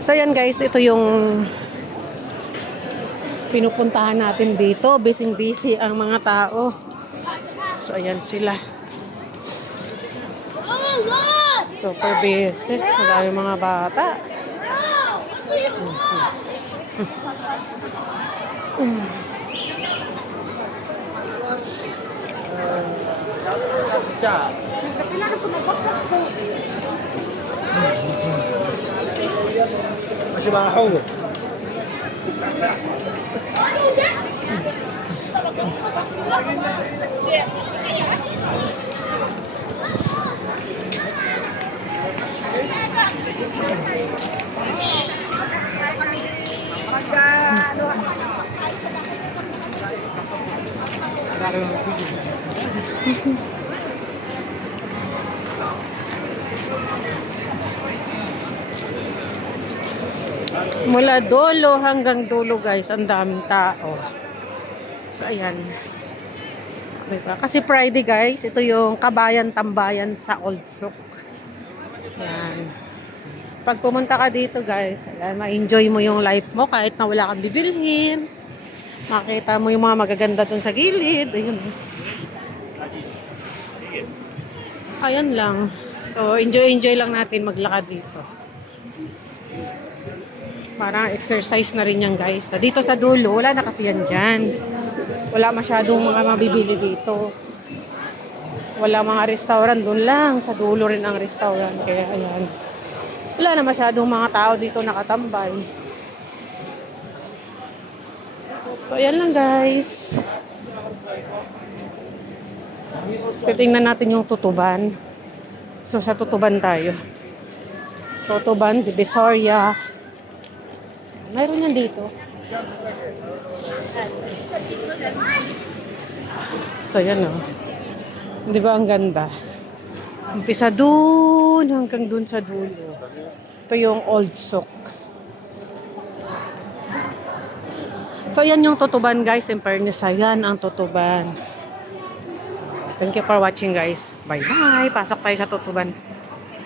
So yan guys, ito yung pinupuntahan natin dito. Busy ang mga tao. So ayan sila. Super busy. Marami mga bata. ماشي مع حوض Mula dulo hanggang dulo guys, ang daming tao. So ayan. Diba? Kasi Friday guys, ito yung kabayan-tambayan sa Old Souk. Ayan. Pag pumunta ka dito guys, ayan, ma-enjoy mo yung life mo kahit na wala kang bibilhin. Makita mo yung mga magaganda dun sa gilid. Ayun. Ayan lang. So enjoy lang natin maglakad dito. Parang exercise na rin yan guys. Dito sa dulo, wala na kasi yan dyan. Wala masyadong mga mabibili dito. Wala mga restaurant. Doon lang. Sa dulo rin ang restaurant. Kaya ayan. Wala na masyadong mga tao dito nakatambay. So ayan lang guys. Titingnan natin yung Tutuban. So sa Tutuban tayo. Tutuban, Divisoria. Mayroon yan dito. So, yan o. Di ba ang ganda? Umpisa dun hanggang dun sa dulo. Ito yung Old Souk. So, yan yung Tutuban guys. In fairness, yan ang Tutuban. Thank you for watching guys. Bye-bye. Pasok tayo sa Tutuban.